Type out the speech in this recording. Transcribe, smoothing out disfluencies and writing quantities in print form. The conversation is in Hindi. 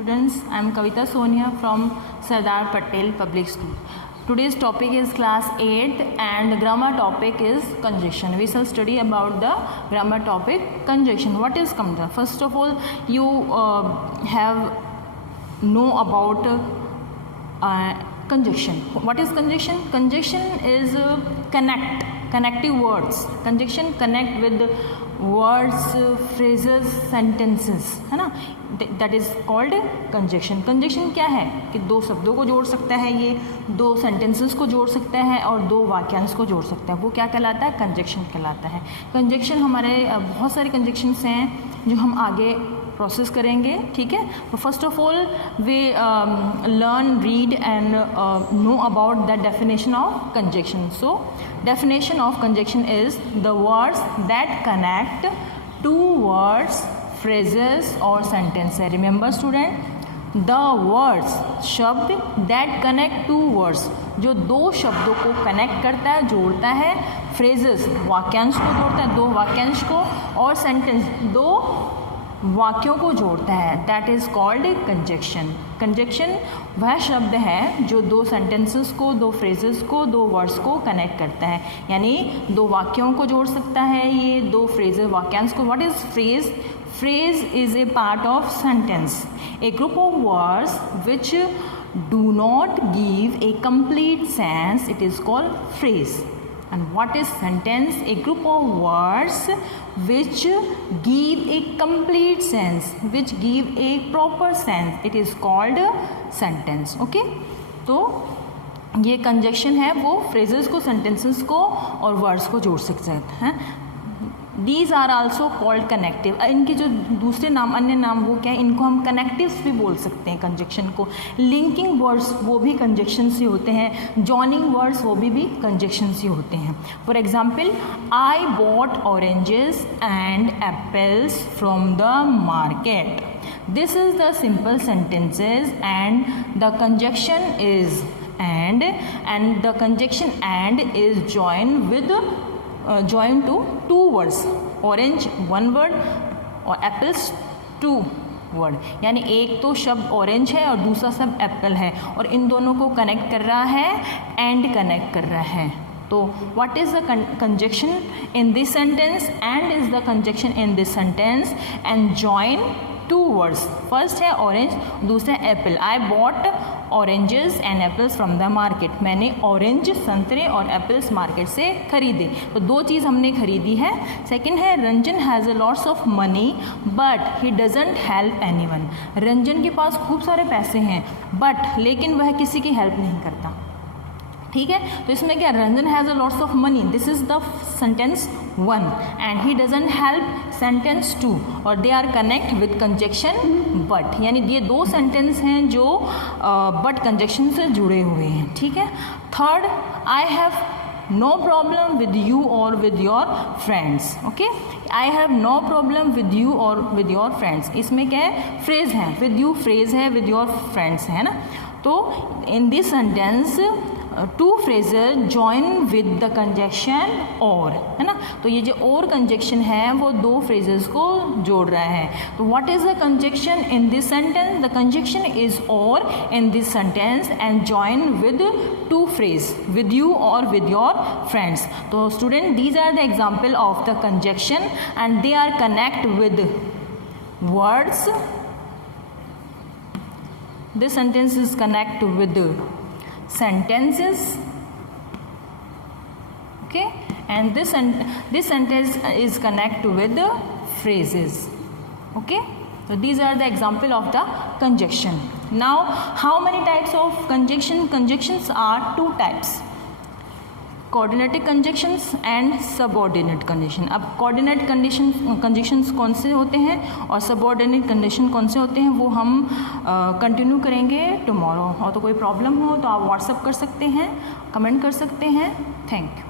Students, I am Kavita Sonia from Sardar Patel Public School. Today's topic is class 8 and the grammar topic is conjunction. We shall study about the grammar topic conjunction. What is conjunction? First of all, you have know about conjunction. What is conjunction? Conjunction is connective words. Conjunction connect with words, phrases, sentences, है ना. That is called conjunction. Conjunction क्या है कि दो शब्दों को जोड़ सकता है, ये दो सेंटेंसेस को जोड़ सकता है और दो वाक्यांश को जोड़ सकता है. वो क्या कहलाता है? कंजक्शन कहलाता है. कंजक्शन हमारे बहुत सारे कंजक्शंस हैं जो हम आगे प्रोसेस करेंगे. ठीक है. तो first of all we learn, read and know about the definition of conjunction. So definition of conjunction is the words that connect two words, phrases or sentences. Remember student, the words, शब्द that connect two words, जो दो शब्दों को कनेक्ट करता है, जोड़ता है. phrases, वाक्यांश को जोड़ता है, दो वाक्यांश को, और सेंटेंस, दो वाक्यों को जोड़ता है. That is called conjunction. Conjunction वह शब्द है जो दो सेंटेंसेस को, दो फ्रेजेस को, दो वर्ड्स को कनेक्ट करता है. यानी दो वाक्यों को जोड़ सकता है, ये दो फ्रेजेस, वाक्यांश को. What is phrase? Phrase is a part of sentence, A group of words which do not give a complete sense. It is called phrase. And what is sentence? A group of words which give a complete sense, which give a proper sense. It is called sentence. Okay? तो ये कंजक्शन है, वो फ्रेजेस को, सेंटेंसेस को और वर्ड्स को जोड़ सकते हैं. These are also called connective. इनके जो दूसरे नाम, अन्य नाम, वो क्या है? इनको हम कनेक्टिव्स भी बोल सकते हैं कंजक्शन को. लिंकिंग वर्ड्स वो भी कंजक्शन से होते हैं. जॉइनिंग वर्ड्स वो भी कंजक्शन से होते हैं. For example, I bought oranges and apples from the market. This is the simple sentences and the conjunction is and the conjunction and is joined with joined to two words. Orange one word और apples two word. यानी एक तो शब्द ऑरेंज है और दूसरा शब्द एप्पल है, और इन दोनों को कनेक्ट कर रहा है, एंड कनेक्ट कर रहा है. तो what is the conjunction in this sentence? And is the conjunction in this sentence and join two words. First है ऑरेंज, दूसरा है apple. I bought oranges and apples from the market. मैंने ऑरेंज, संतरे और एप्पल्स मार्केट से खरीदे. तो दो चीज़ हमने खरीदी है. सेकंड है Ranjan has a lots of money but he doesn't help anyone. Ranjan के पास खूब सारे पैसे हैं, बट लेकिन वह किसी की हेल्प नहीं करता. ठीक है. तो इसमें क्या? Ranjan has a lots of money, this is the sentence 1, and he doesn't help sentence 2, और they are connect with conjunction but. यानी ये दो सेंटेंस हैं जो बट कंजक्शन से जुड़े हुए हैं. ठीक है. Third, I have no problem with you और with your friends. Okay. I have no problem with you और विद योर फ्रेंड्स. इसमें क्या है? फ्रेज है. विद यू फ्रेज है, विद योर फ्रेंड्स है ना. तो in this sentence two phrases join with the conjunction और, है ना. तो ये जो और कंजक्शन है वो दो फ्रेजेस को जोड़ रहा है. तो what is the conjunction in this sentence? The conjunction is और in this sentence and join with two phrase, with you और विद योर फ्रेंड्स. तो student, these are the example of the conjunction and they are connect with words. This sentence is connect with sentences. Okay, and this sentence is connect with the phrases. Okay, so these are the example of the conjunction. Now, how many types of conjunction? Conjunctions are two types: coordinated conjunctions and subordinate conjunction. अब coordinate conjunctions कौन से होते हैं और subordinate conjunction कौन से होते हैं, वो हम कंटिन्यू करेंगे टुमारो. और तो कोई प्रॉब्लम हो तो आप व्हाट्सअप कर सकते हैं, कमेंट कर सकते हैं. Thank you.